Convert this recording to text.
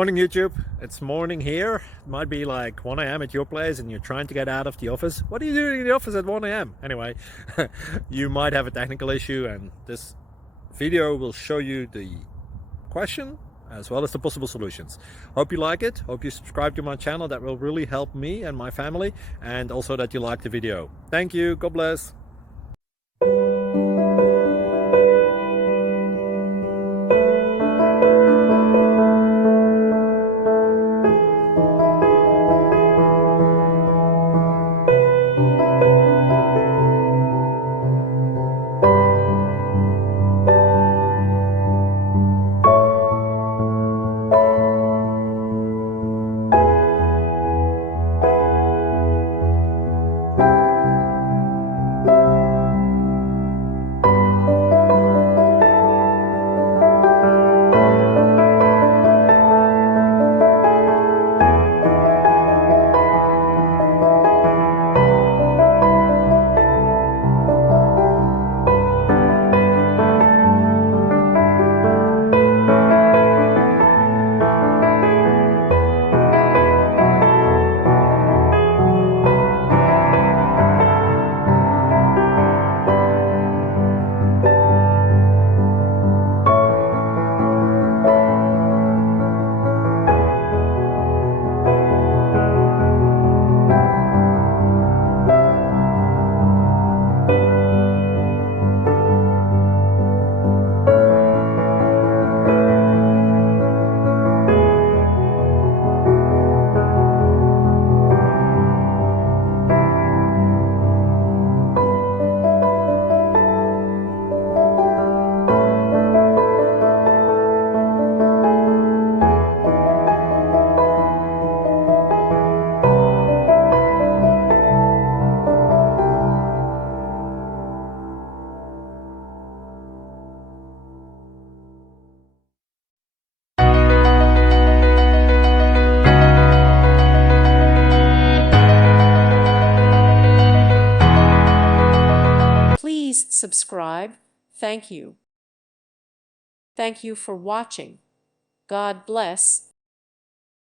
Morning YouTube, it's morning here. It might be like 1 a.m. at your place and you're trying to get out of the office. What are you doing in the office at 1 a.m.? Anyway, you might have a technical issue and this video will show you the question as well as the possible solutions. Hope you like it, hope you subscribe to my channel. That will really help me and my family, and also that you like the video. Thank you, God bless. Please subscribe. Thank you. Thank you for watching. God bless.